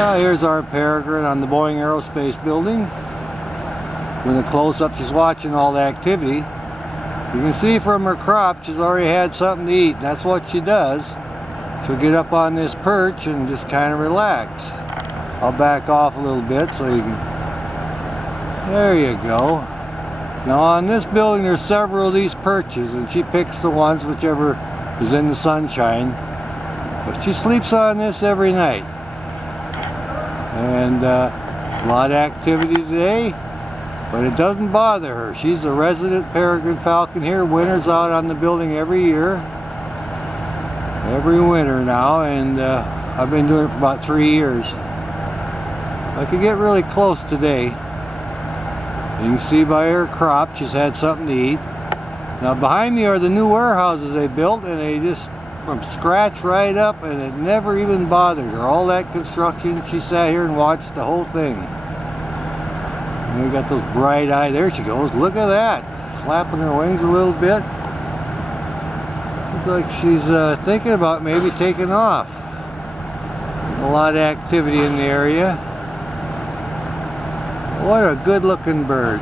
Well, here's our Peregrine on the Boeing Aerospace building. Doing a close-up, she's watching all the activity. You can see from her crop she's already had something to eat. That's what she does. She'll get up on this perch and just kind of relax. I'll back off a little bit so you can... There you go. Now on this building there's several of these perches, and she picks the ones whichever is in the sunshine. But she sleeps on this every night. And a lot of activity today, but it doesn't bother her. She's a resident Peregrine Falcon here. Winter's out on the building every year. Every winter now, and I've been doing it for about 3 years. I could get really close today. You can see by her crop she's had something to eat. Now behind me are the new warehouses they built, and they just from scratch right up, and it never even bothered her. All that construction, she sat here and watched the whole thing. And we got those bright eyes. There she goes. Look at that. Flapping her wings a little bit. Looks like she's thinking about maybe taking off. A lot of activity in the area. What a good looking bird.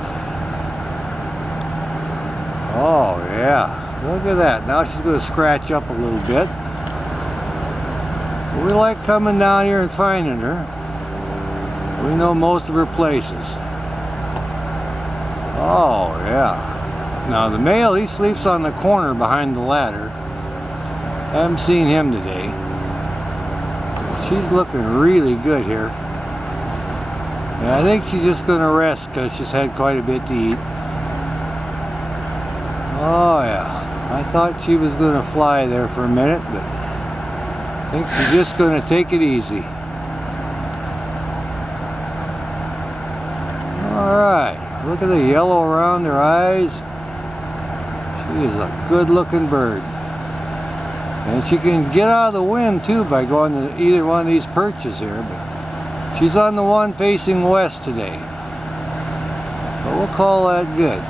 Oh yeah. Look at that. Now she's going to scratch up a little bit. We like coming down here and finding her. We know most of her places. Oh, yeah. Now the male, he sleeps on the corner behind the ladder. Haven't seen him today. She's looking really good here. And I think she's just going to rest because she's had quite a bit to eat. Oh, yeah. I thought she was going to fly there for a minute, but I think she's just going to take it easy. Alright, look at the yellow around her eyes. She is a good looking bird. And she can get out of the wind too by going to either one of these perches here, but she's on the one facing west today. So we'll call that good.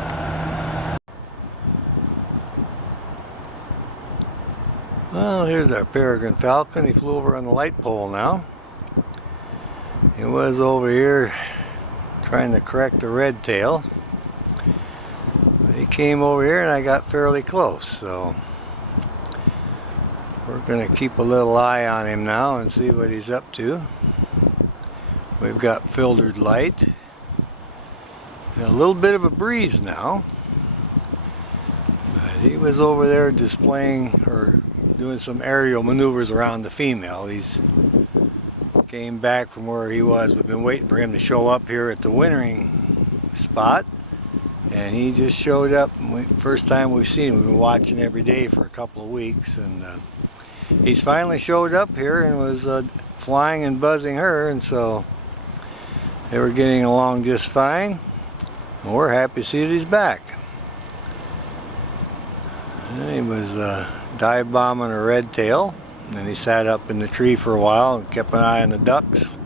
Well, here's our Peregrine Falcon. He flew over on the light pole now. He was over here trying to correct the red tail. He came over here and I got fairly close, so we're going to keep a little eye on him now and see what he's up to. We've got filtered light. And a little bit of a breeze now. But he was over there displaying or doing some aerial maneuvers around the female. He's came back from where he was. We've been waiting for him to show up here at the wintering spot, and he just showed up. First time we've seen him. We've been watching every day for a couple of weeks, and he's finally showed up here and was flying and buzzing her, and so they were getting along just fine, and we're happy to see that he's back. And he was dive bombing a red tail, and he sat up in the tree for a while and kept an eye on the ducks.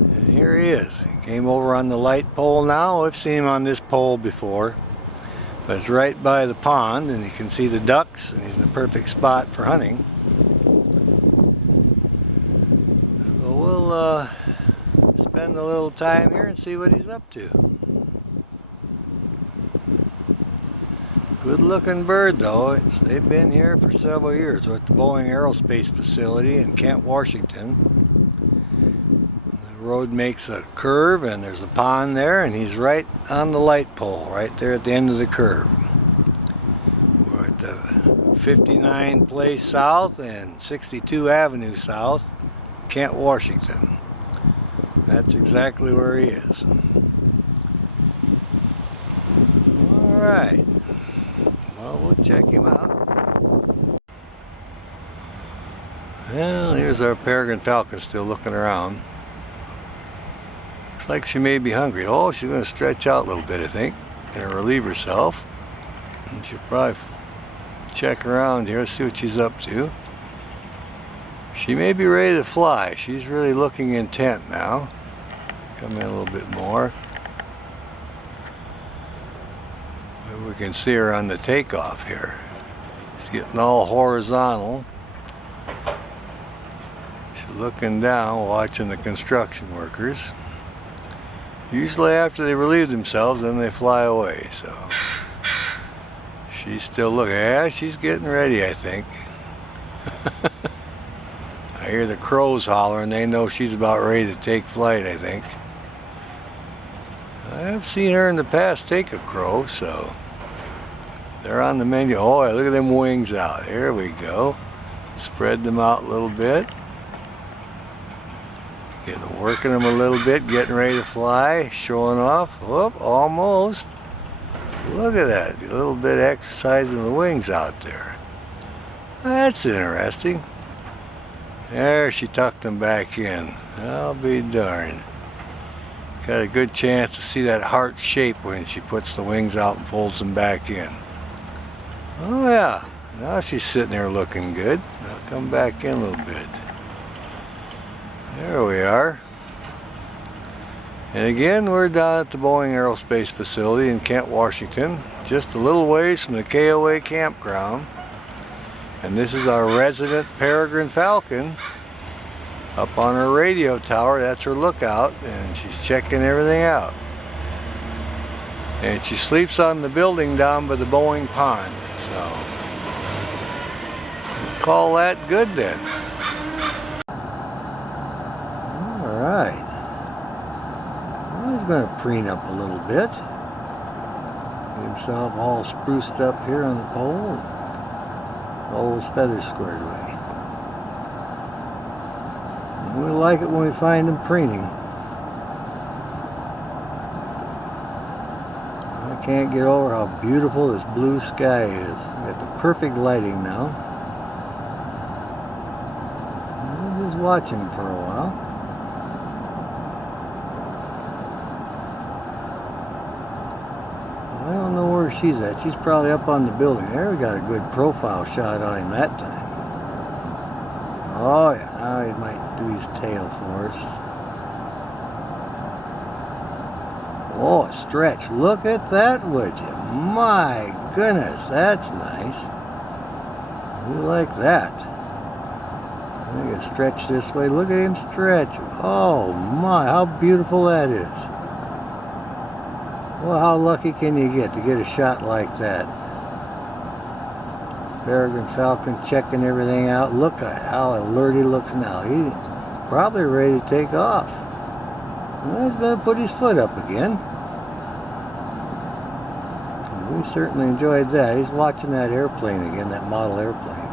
And here he is. He came over on the light pole now. I've seen him on this pole before, but it's right by the pond and you can see the ducks, and he's in the perfect spot for hunting. So we'll spend a little time here and see what he's up to. Good looking bird though. They've been here for several years at the Boeing Aerospace facility in Kent, Washington. The road makes a curve and there's a pond there, and he's right on the light pole right there at the end of the curve. We're at the 59 Place South and 62 Avenue South, Kent, Washington. That's exactly where he is. Alright. Well, we'll check him out. Well, here's our Peregrine Falcon still looking around. Looks like she may be hungry. Oh, she's going to stretch out a little bit, I think, and relieve herself. And she'll probably check around here, see what she's up to. She may be ready to fly. She's really looking intent now. Come in a little bit more. We can see her on the takeoff here. She's getting all horizontal. She's She's looking down, watching the construction workers. Usually after they relieve themselves, then they fly away, so. She's still looking. Yeah, she's getting ready, I think. I hear the crows hollering. They know she's about ready to take flight, I think. I've seen her in the past take a crow, so they're on the menu. Oh, yeah, look at them wings out. There we go. Spread them out a little bit. Working them a little bit, getting ready to fly, showing off. Whoop, almost. Look at that. A little bit exercising the wings out there. That's interesting. There, she tucked them back in. I'll be darned. Got a good chance to see that heart shape when she puts the wings out and folds them back in. Oh yeah, now she's sitting there looking good. I'll come back in a little bit. There we are. And again, we're down at the Boeing Aerospace Facility in Kent, Washington, just a little ways from the KOA campground. And this is our resident Peregrine Falcon up on her radio tower. That's her lookout, and she's checking everything out. And she sleeps on the building down by the Boeing pond, so we'll call that good then. All right. Well, he's going to preen up a little bit. Get himself all spruced up here on the pole. All those feathers squared away. And we like it when we find them preening. I can't get over how beautiful this blue sky is. We got the perfect lighting now. We'll just watch him for a while. I don't know where she's at. She's probably up on the building. There, we got a good profile shot on him that time. Oh yeah, now he might do his tail for us. Oh, stretch. Look at that, would you? My goodness, that's nice. We like that. Look at stretch this way. Look at him stretch. Oh my, how beautiful that is. Well, how lucky can you get to get a shot like that? Peregrine Falcon checking everything out. Look at how alert he looks now. He's probably ready to take off. Well, he's going to put his foot up again. We certainly enjoyed that. He's watching that airplane again, that model airplane.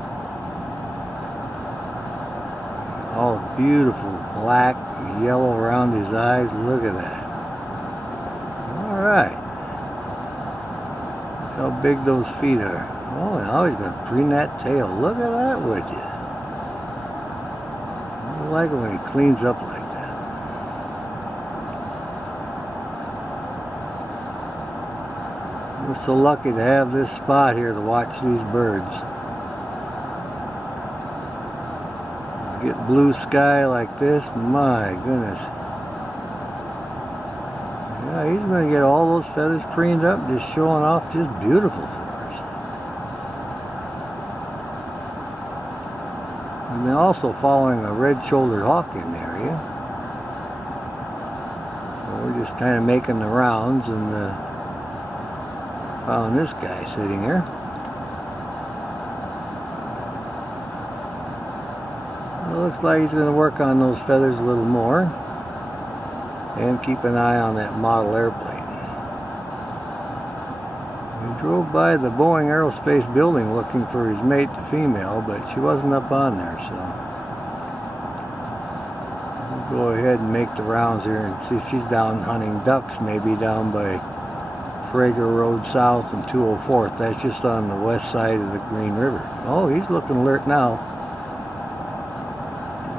All beautiful black and yellow around his eyes. Look at that. Alright. Look how big those feet are. Oh, now he's going to preen that tail. Look at that, would you? I like it when he cleans up like that. We're so lucky to have this spot here to watch these birds. You get blue sky like this, my goodness. Yeah, he's going to get all those feathers preened up, just showing off, just beautiful for us. We've been also following a red-shouldered hawk in the area. So we're just kind of making the rounds and found this guy sitting here. It looks like he's going to work on those feathers a little more. And keep an eye on that model airplane. We drove by the Boeing Aerospace building looking for his mate, the female, but she wasn't up on there, so we'll go ahead and make the rounds here and see if she's down hunting ducks, maybe down by Frager Road South and 204th. That's just on the west side of the Green River. Oh, he's looking alert now.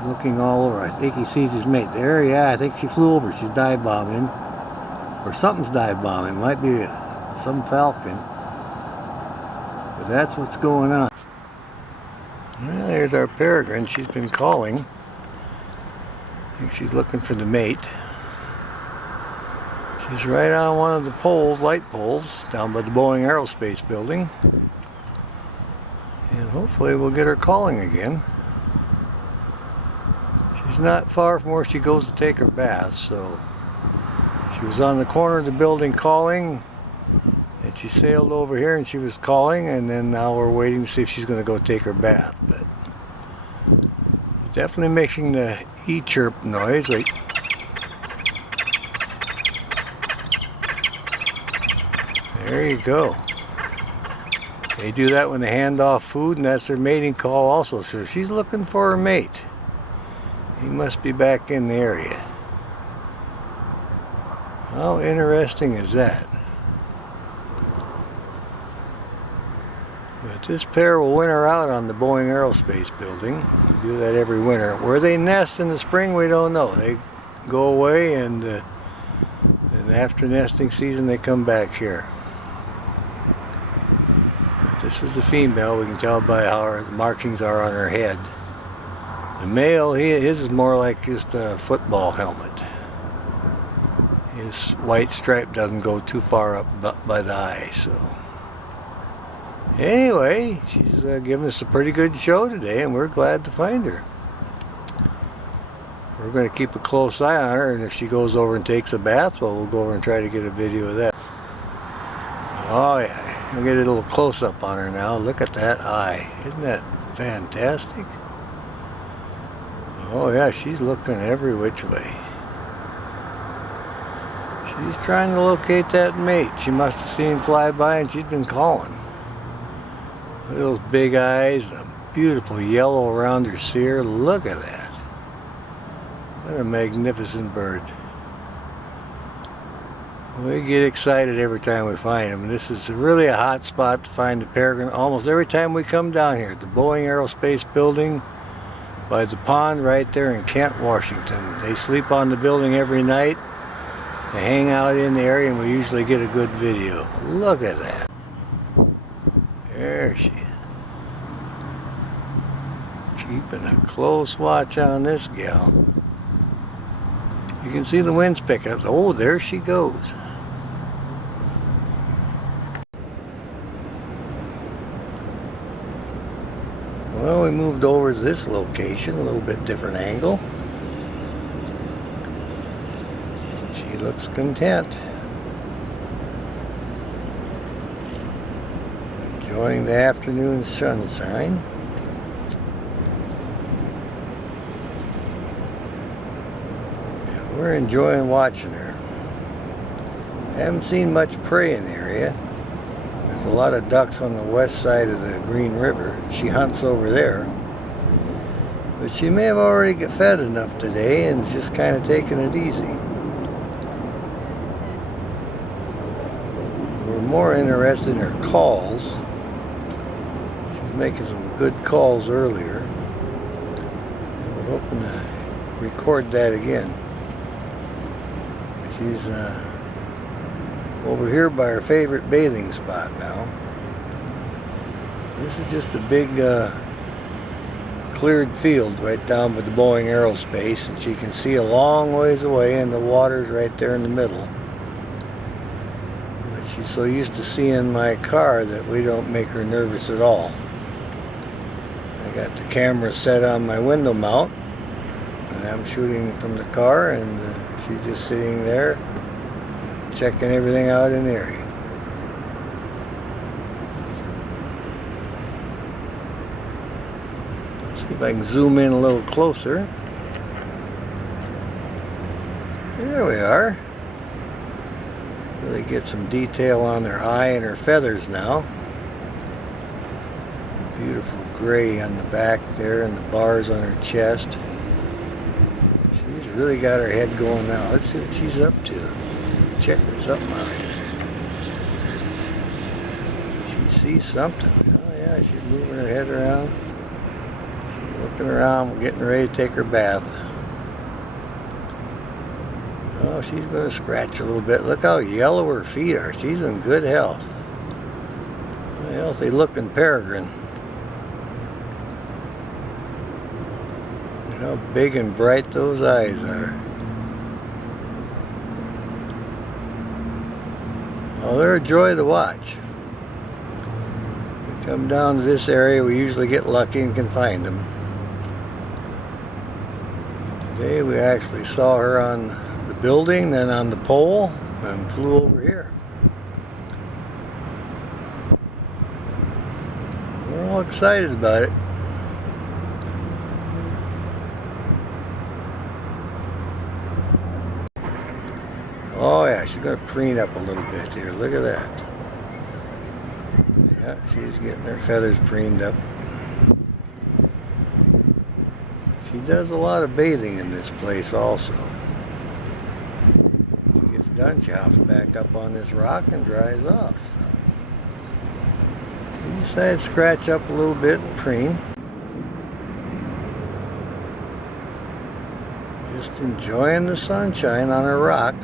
Looking all over. I think he sees his mate there. Yeah, I think she flew over. She's dive bombing, or something's dive bombing. Might be some falcon, but that's what's going on. Well, there's our Peregrine. She's been calling. I think she's looking for the mate. She's right on one of the poles, light poles, down by the Boeing Aerospace building, and hopefully we'll get her calling again. She's not far from where she goes to take her bath, so she was on the corner of the building calling, and she sailed over here and she was calling, and then now we're waiting to see if she's going to go take her bath. But definitely making the E-chirp noise, like there you go. They do that when they hand off food, and that's their mating call also. So she's looking for her mate. He must be back in the area. How interesting is that? But this pair will winter out on the Boeing Aerospace building. They do that every winter. Where they nest in the spring, we don't know. They go away, and after nesting season, they come back here. But this is the female. We can tell by how her markings are on her head. The male, his is more like just a football helmet. His white stripe doesn't go too far up by the eye, so. Anyway, she's giving us a pretty good show today, and we're glad to find her. We're going to keep a close eye on her, and if she goes over and takes a bath, well, we'll go over and try to get a video of that. Oh yeah, we'll get a little close-up on her now. Look at that eye. Isn't that fantastic? Oh yeah, she's looking every which way. She's trying to locate that mate. She must have seen him fly by, and she's been calling. Look at those big eyes, a beautiful yellow around her cere. Look at that. What a magnificent bird. We get excited every time we find them. And this is really a hot spot to find the peregrine. Almost every time we come down here at the Boeing Aerospace building by the pond right there in Kent, Washington. They sleep on the building every night. They hang out in the area, and we usually get a good video. Look at that. There she is. Keeping a close watch on this gal. You can see the winds pick up. Oh, there she goes. Well, we moved over to this location, a little bit different angle. She looks content. Enjoying the afternoon sunshine. Yeah, we're enjoying watching her. I haven't seen much prey in the area. There's a lot of ducks on the west side of the Green River. She hunts over there. But she may have already got fed enough today and is just kind of taking it easy. We're more interested in her calls. She's making some good calls earlier. And we're hoping to record that again. She's over here by our favorite bathing spot now. This is just a big cleared field right down by the Boeing Aerospace, and she can see a long ways away, and the water's right there in the middle. But she's so used to seeing my car that we don't make her nervous at all. I got the camera set on my window mount, and I'm shooting from the car, and she's just sitting there checking everything out in the area. See if I can zoom in a little closer. There we are. Really get some detail on her eye and her feathers now. Beautiful gray on the back there and the bars on her chest. She's really got her head going now. Let's see what she's up to. Checking something out here. She sees something. Oh yeah, she's moving her head around. She's looking around. We're getting ready to take her bath. Oh, she's going to scratch a little bit. Look how yellow her feet are. She's in good health. A healthy looking peregrine. Look how big and bright those eyes are. Well, they're a joy to watch. We come down to this area, we usually get lucky and can find them. Today we actually saw her on the building, then on the pole, and flew over here. We're all excited about it. Oh yeah, she's going to preen up a little bit here. Look at that. Yeah, she's getting her feathers preened up. She does a lot of bathing in this place also. When she gets done, she hops back up on this rock and dries off. So she decided to scratch up a little bit and preen. Just enjoying the sunshine on her rock.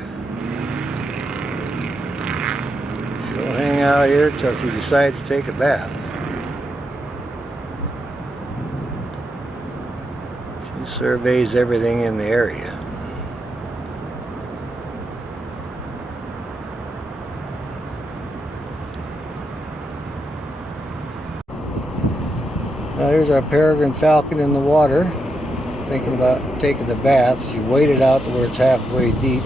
She'll hang out here until she decides to take a bath. She surveys everything in the area. Now here's our Peregrine Falcon in the water, thinking about taking the bath. She waded out to where it's halfway deep.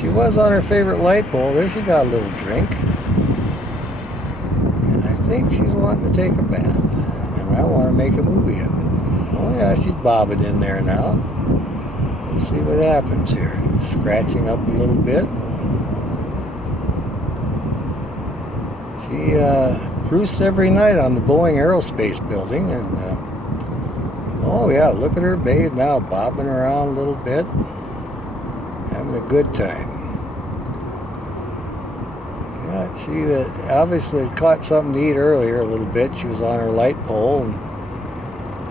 She was on her favorite light pole. There she got a little drink. And I think she's wanting to take a bath. And I want to make a movie of it. Oh yeah, she's bobbing in there now. Let's see what happens here. Scratching up a little bit. She roosts every night on the Boeing Aerospace building. And oh yeah, look at her bathe now, bobbing around a little bit. Having a good time. Yeah, she obviously caught something to eat earlier a little bit. She was on her light pole, and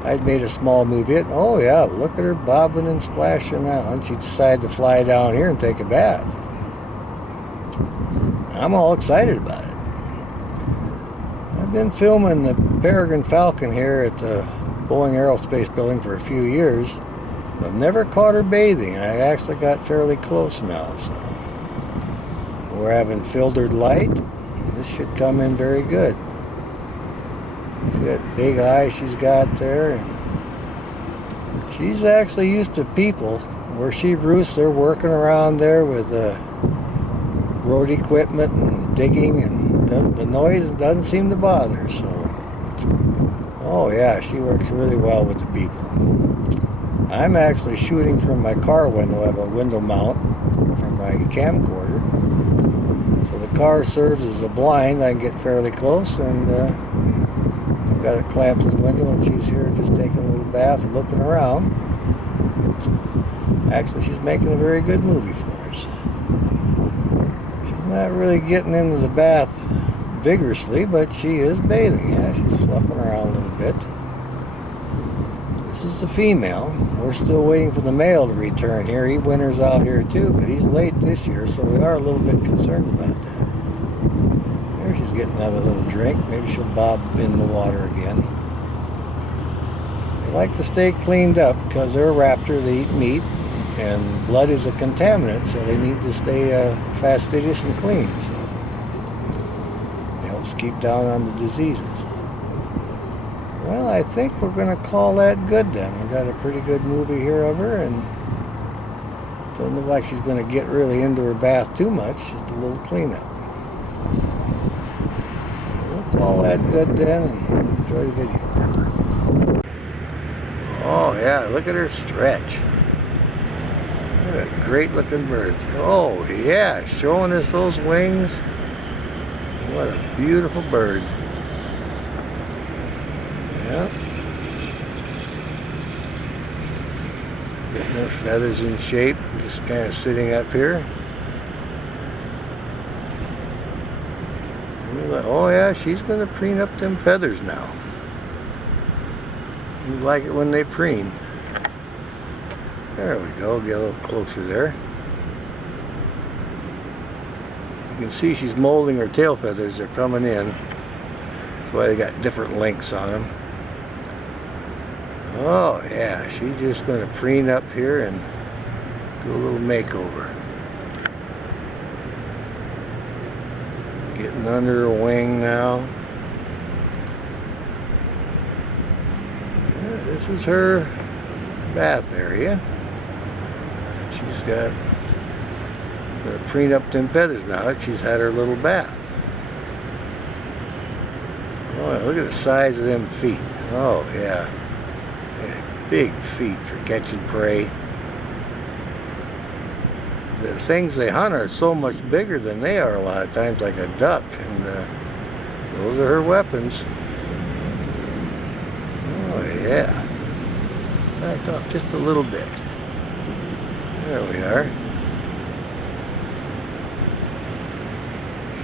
I'd made a small movie. Oh yeah, look at her bobbing and splashing now. And she decided to fly down here and take a bath. I'm all excited about it. I've been filming the Peregrine Falcon here at the Boeing Aerospace building for a few years. I've never caught her bathing. I actually got fairly close now, so we're having filtered light. This should come in very good. See that big eye she's got there, and she's actually used to people. Where she roosts, they're working around there with road equipment and digging, and the noise doesn't seem to bother her. So, oh yeah, she works really well with the people. I'm actually shooting from my car window. I have a window mount from my camcorder. So the car serves as a blind. I can get fairly close, and I've got it clamped to the window, and she's here just taking a little bath and looking around. Actually, she's making a very good movie for us. She's not really getting into the bath vigorously, but she is bathing. Yeah, she's fluffing around a little bit. This is the female. We're still waiting for the male to return here. He winters out here too, but he's late this year, so we are a little bit concerned about that. There she's getting another little drink. Maybe she'll bob in the water again. They like to stay cleaned up because they're a raptor. They eat meat, and blood is a contaminant, so they need to stay fastidious and clean. So it helps keep down on the diseases. Well, I think we're going to call that good then. We got a pretty good movie here of her, and doesn't look like she's going to get really into her bath too much. Just a little cleanup. So we'll call that good then, and enjoy the video. Oh yeah, look at her stretch. What a great looking bird. Oh yeah, showing us those wings. What a beautiful bird. Yep. Getting her feathers in shape, just kind of sitting up here. Oh yeah, she's going to preen up them feathers now. You like it when they preen. There we go, get a little closer there. You can see she's molding her tail feathers, they're coming in. That's why they got different lengths on them. Oh yeah, she's just going to preen up here and do a little makeover. Getting under her wing now. Yeah, this is her bath area. And she's got to preen up them feathers now that she's had her little bath. Oh, look at the size of them feet. Oh, yeah. Big feet for catching prey. The things they hunt are so much bigger than they are a lot of times, like a duck, and those are her weapons. Oh yeah. Back off just a little bit. There we are.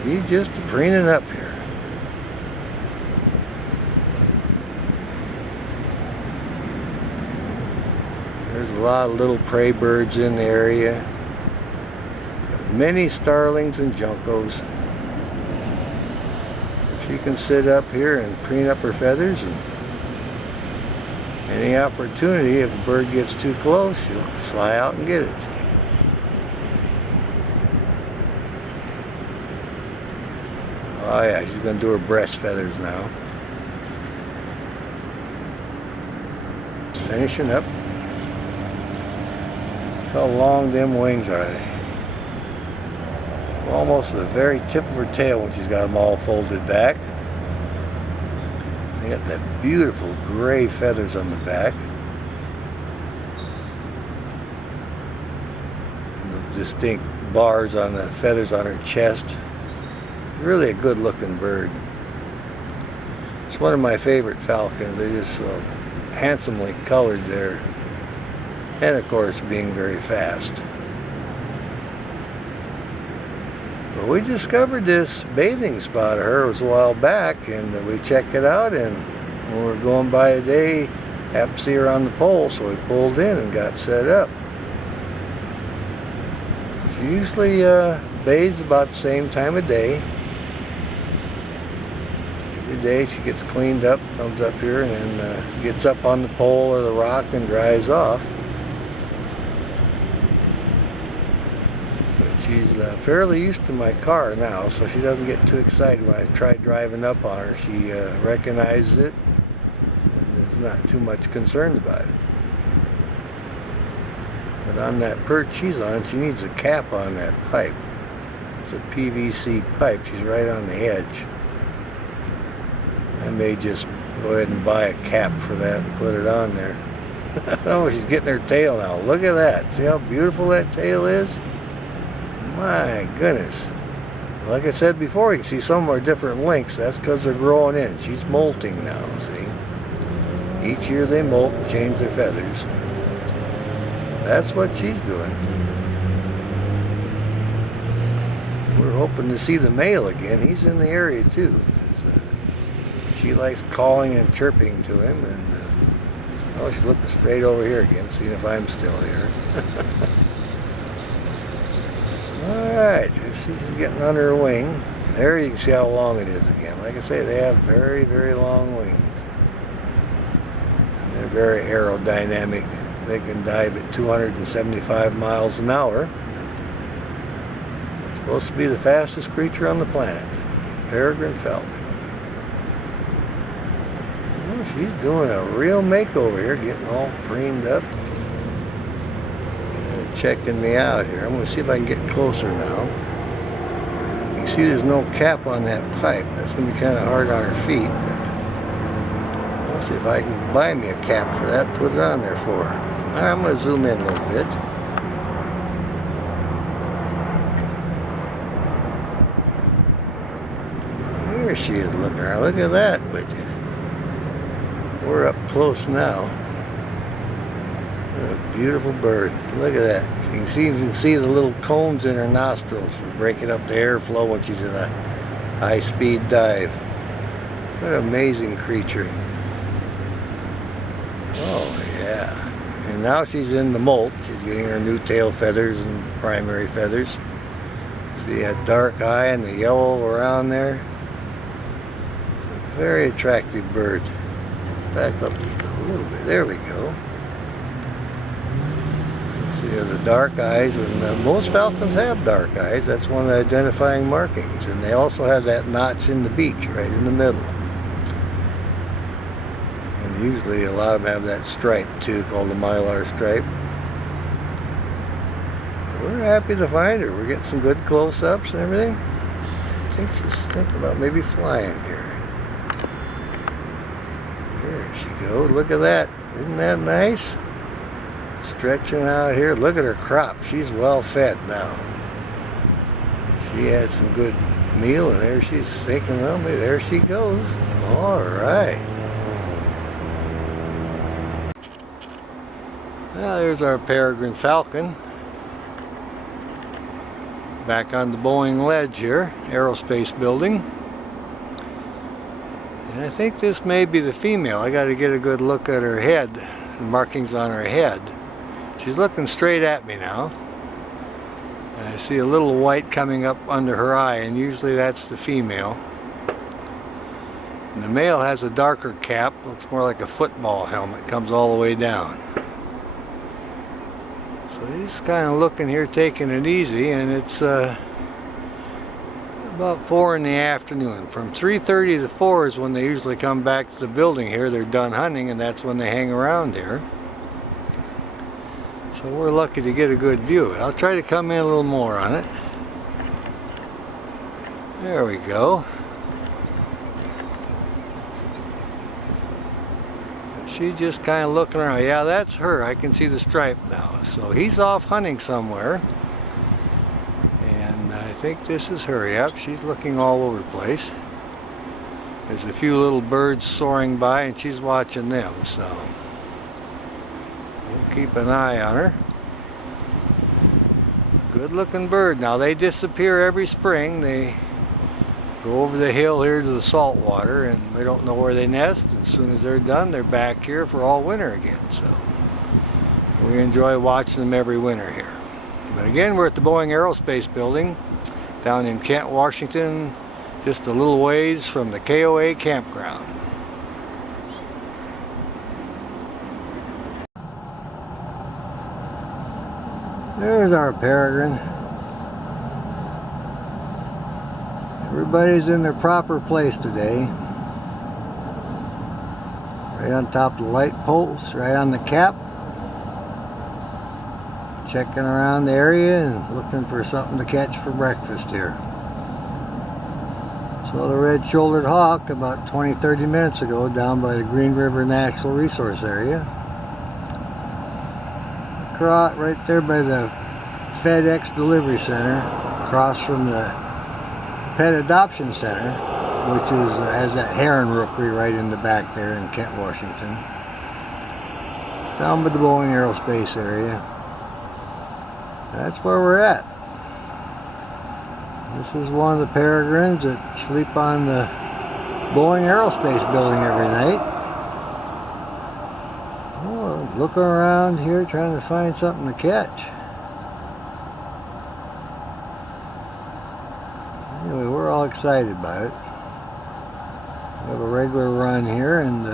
She's just preening up here. There's a lot of little prey birds in the area. Many starlings and juncos. So she can sit up here and preen up her feathers, and any opportunity, if a bird gets too close, she'll fly out and get it. Oh yeah, she's going to do her breast feathers now. Finishing up. How long them wings are they? Almost to the very tip of her tail when she's got them all folded back. They got that beautiful gray feathers on the back. And those distinct bars on the feathers on her chest. Really a good looking bird. It's one of my favorite falcons. They're just so handsomely colored there. And of course being very fast. Well, we discovered this bathing spot of hers a while back, and we checked it out, and when we were going by a day, happened to see her on the pole, so we pulled in and got set up. She usually bathes about the same time of day. Every day she gets cleaned up, comes up here, and then gets up on the pole or the rock and dries off. She's fairly used to my car now, so she doesn't get too excited when I try driving up on her. She recognizes it and is not too much concerned about it. But on that perch she's on, she needs a cap on that pipe. It's a PVC pipe. She's right on the edge. I may just go ahead and buy a cap for that and put it on there. Oh, she's getting her tail now. Look at that. See how beautiful that tail is? My goodness. Like I said before, you can see some are different lengths. That's because they're growing in. She's molting now, see? Each year they molt and change their feathers. That's what she's doing. We're hoping to see the male again. He's in the area too. She likes calling and chirping to him. And oh, she's looking straight over here again, seeing if I'm still here. Alright, she's getting under her wing. There you can see how long it is again. Like I say, they have very, very long wings. They're very aerodynamic. They can dive at 275 miles an hour. It's supposed to be the fastest creature on the planet. Peregrine Falcon. Oh, she's doing a real makeover here, getting all preened up. Checking me out here. I'm going to see if I can get closer now. You can see there's no cap on that pipe. That's going to be kind of hard on her feet, but I'll see if I can buy me a cap for that and put it on there for her. All right, I'm going to zoom in a little bit. Here she is looking around. Look at that, would you? We're up close now. What a beautiful bird. Look at that. You can see the little cones in her nostrils for breaking up the airflow when she's in a high-speed dive. What an amazing creature. Oh, yeah. And now she's in the molt. She's getting her new tail feathers and primary feathers. See that dark eye and the yellow around there? It's a very attractive bird. Back up just a little bit. There we go. See the dark eyes, and most falcons have dark eyes. That's one of the identifying markings. And they also have that notch in the beak right in the middle. And Usually a lot of them have that stripe too, called the Mylar stripe. We're happy to find her. We're getting some good close-ups and everything. I think she's thinking about maybe flying here. There she goes. Look at that. Isn't that nice? Stretching out here. Look at her crop. She's well fed now. She had some good meal, and there she's sinking on me. There she goes. All right. Well, there's our Peregrine Falcon. Back on the Boeing ledge here, aerospace building. And I think this may be the female. I got to get a good look at her head, the markings on her head. She's looking straight at me now. And I see a little white coming up under her eye, and usually that's the female. And the male has a darker cap, looks more like a football helmet, comes all the way down. So he's kind of looking here, taking it easy, and it's about 4 in the afternoon. From 3:30 to 4 is when they usually come back to the building here. They're done hunting, and that's when they hang around here. So we're lucky to get a good view. I'll try to come in a little more on it. There we go. She's just kind of looking around. Yeah, that's her. I can see the stripe now. So he's off hunting somewhere. And I think this is her. Yep, she's looking all over the place. There's a few little birds soaring by, and she's watching them. So we'll keep an eye on her. Good looking bird. Now they disappear every spring. They go over the hill here to the salt water, and we don't know where they nest. As soon as they're done, they're back here for all winter again. So we enjoy watching them every winter here. But again, we're at the Boeing Aerospace Building down in Kent, Washington, just a little ways from the KOA campground. There's our Peregrine. Everybody's in their proper place today. Right on top of the light poles, right on the cap. Checking around the area and looking for something to catch for breakfast here. So the red-shouldered hawk about 20-30 minutes ago down by the Green River Natural Resource Area. Right there by the FedEx Delivery Center, across from the Pet Adoption Center, which has that heron rookery right in the back there in Kent, Washington. Down by the Boeing Aerospace area. That's where we're at. This is one of the peregrines that sleep on the Boeing Aerospace building every night. Oh, looking around here trying to find something to catch. Anyway, we're all excited about it. We have a regular run here, and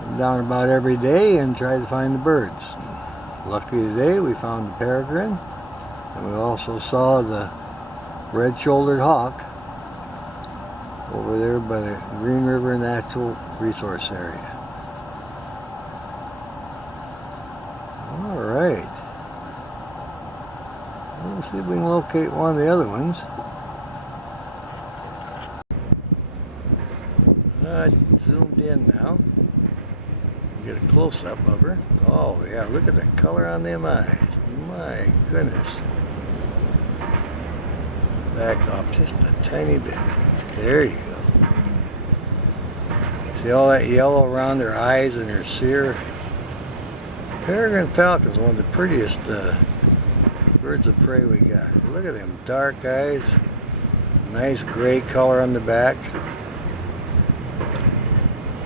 come down about every day and try to find the birds. Lucky today we found the peregrine, and we also saw the red-shouldered hawk over there by the Green River Natural Resource Area. All right. We'll see if we can locate one of the other ones. I zoomed in now. Get a close-up of her. Oh yeah, look at the color on them eyes. My goodness. Back off just a tiny bit. There you go. See all that yellow around their eyes and their cere? Peregrine falcon is one of the prettiest birds of prey we got. Look at them dark eyes. Nice gray color on the back.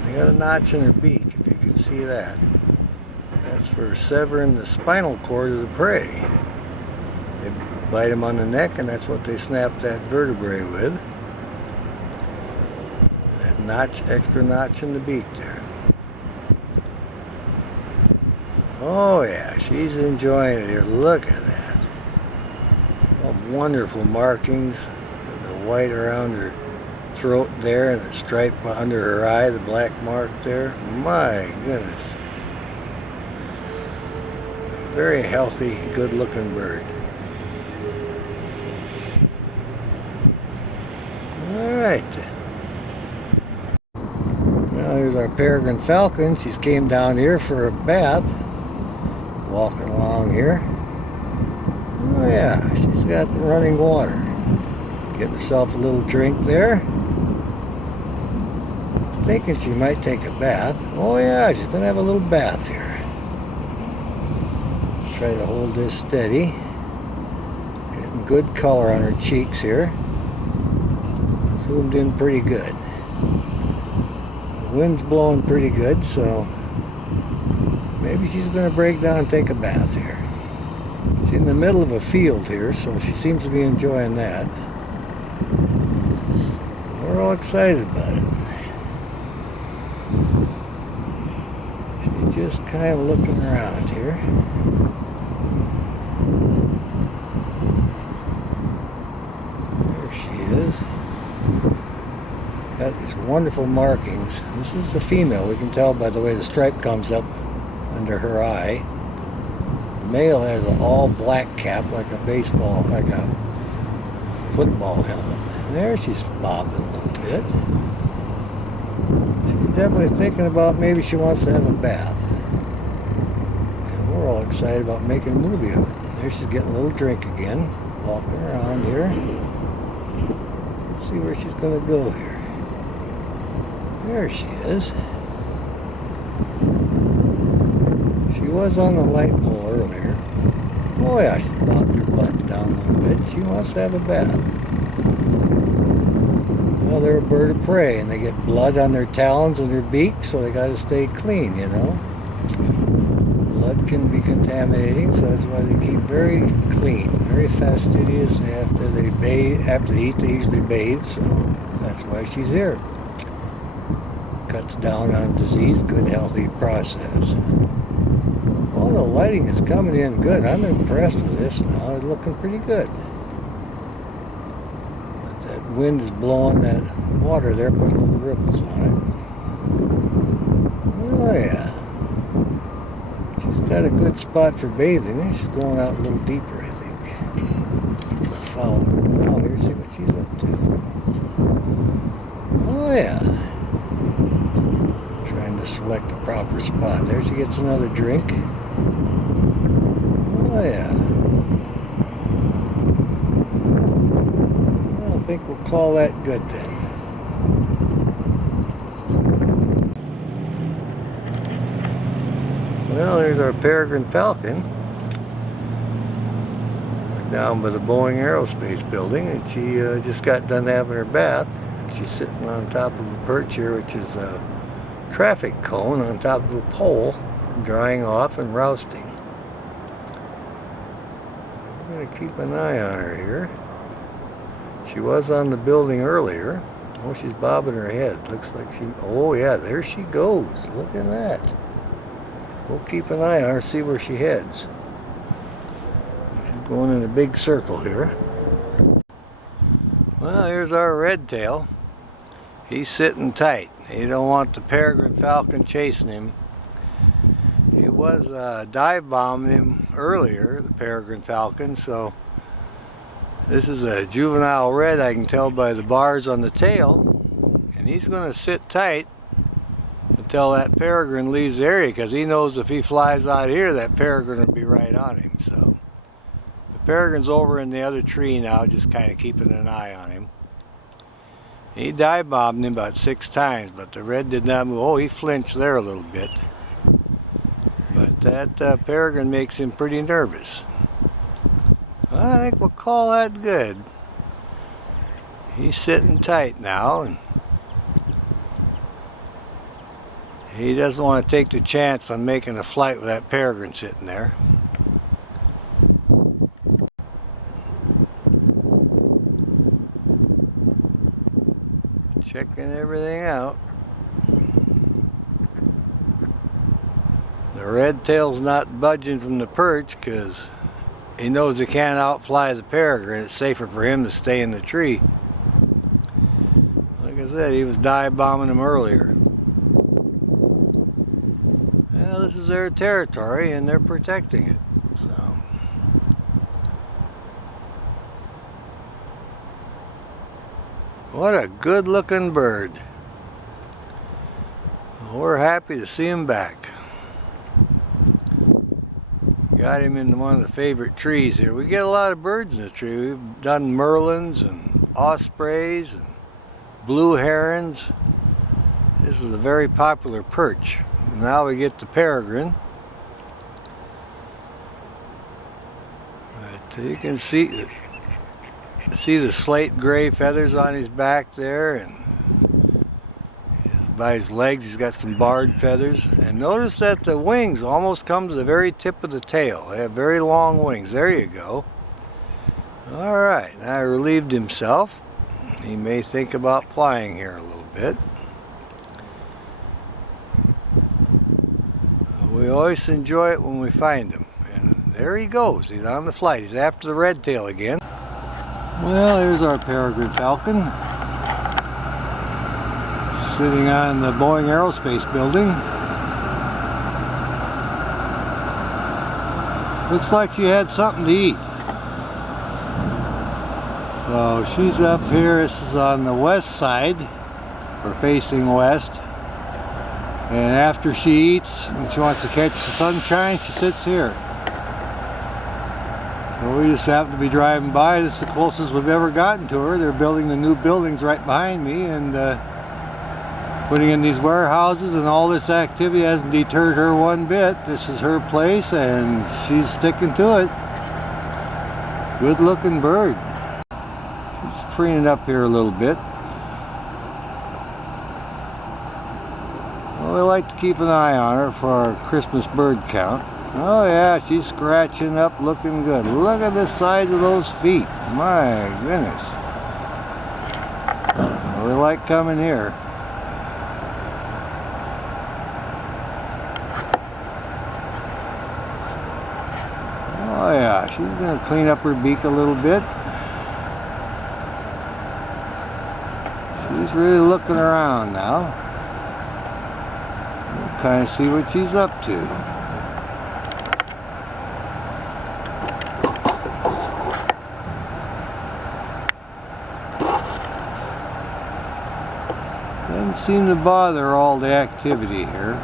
They got a notch in their beak, if you can see that. That's for severing the spinal cord of the prey. They bite them on the neck, and that's what they snap that vertebrae with. That notch, extra notch in the beak there. Oh yeah, she's enjoying it here. Look at that. Oh, wonderful markings. The white around her throat there and a stripe under her eye, the black mark there. My goodness. A very healthy, good looking bird. Alright then. Now there's our Peregrine Falcon. She's came down here for a bath. Walking along here. Oh yeah, she's got the running water. Getting herself a little drink there. Thinking she might take a bath. Oh yeah, she's gonna have a little bath here. Try to hold this steady. Getting good color on her cheeks here. Zoomed in pretty good. The wind's blowing pretty good, so maybe she's gonna break down and take a bath here. She's in the middle of a field here, so she seems to be enjoying that. We're all excited about it. She's just kind of looking around here. There she is. Got these wonderful markings. This is the female. We can tell by the way the stripe comes up under her eye. The male has an all black cap like a baseball, like a football helmet. There she's bobbing a little bit. She's definitely thinking about maybe she wants to have a bath. And we're all excited about making a movie of it. There she's getting a little drink again. Walking around here. Let's see where she's going to go here. There she is. She was on the light pole earlier. Oh yeah, she bobbed her butt down a little bit. She wants to have a bath. Well, they're a bird of prey, and they get blood on their talons and their beak, so they got to stay clean, you know. Blood can be contaminating, so that's why they keep very clean, very fastidious. After they bathe, after they eat, they usually bathe, so that's why she's here. Cuts down on disease, good healthy process. Oh, the lighting is coming in good. I'm impressed with this now. It's looking pretty good. But that wind is blowing that water there, putting little ripples on it. Oh yeah. She's got a good spot for bathing. She's going out a little deeper, I think. Follow her now here, see what she's up to. Oh yeah. Trying to select the proper spot. There she gets another drink. Oh yeah. I think we'll call that good then. Well, there's our Peregrine Falcon. We're down by the Boeing Aerospace building, and she just got done having her bath. And she's sitting on top of a perch here, which is a traffic cone on top of a pole, drying off and rousting. We're going to keep an eye on her here. She was on the building earlier. Oh, she's bobbing her head. Looks like she... Oh, yeah, there she goes. Look at that. We'll keep an eye on her, see where she heads. She's going in a big circle here. Well, here's our red tail. He's sitting tight. He don't want the Peregrine Falcon chasing him. He was dive bombing him earlier, the Peregrine Falcon, so this is a juvenile red, I can tell by the bars on the tail. And he's going to sit tight until that peregrine leaves the area, because he knows if he flies out here, that peregrine will be right on him. So the peregrine's over in the other tree now, just kind of keeping an eye on him. He dive bombed him about 6 times, but the red did not move. Oh, he flinched there a little bit. But that peregrine makes him pretty nervous. Well, I think we'll call that good. He's sitting tight now, and he doesn't want to take the chance on making a flight with that peregrine sitting there. Checking everything out. The red tail's not budging from the perch because he knows he can't outfly the peregrine. It's safer for him to stay in the tree. I said, he was dive bombing them earlier. Well, this is their territory and they're protecting it. So. What a good looking bird. We're happy to see him back. Got him in one of the favorite trees here. We get a lot of birds in the tree. We've done merlins and ospreys and blue herons. This is a very popular perch. Now we get the peregrine. But you can see the slate gray feathers on his back there, and by his legs he's got some barred feathers. And notice that the wings almost come to the very tip of the tail. They have very long wings. There you go. Alright, now he relieved himself. He may think about flying here a little bit. We always enjoy it when we find him. And there he goes. He's on the flight. He's after the red tail again. Well, here's our peregrine falcon. Sitting on the Boeing Aerospace building. Looks like she had something to eat. So she's up here. This is on the west side. We're facing west. And after she eats and she wants to catch the sunshine, she sits here. So we just happen to be driving by. This is the closest we've ever gotten to her. They're building the new buildings right behind me and putting in these warehouses, and all this activity hasn't deterred her one bit. This is her place and she's sticking to it. Good looking bird. She's preening up here a little bit. Well, we like to keep an eye on her for our Christmas bird count. Oh yeah, she's scratching up, looking good. Look at the size of those feet. My goodness. Well, we like coming here. Oh yeah, she's going to clean up her beak a little bit. She's really looking around now. We'll kind of see what she's up to. Doesn't seem to bother all the activity here.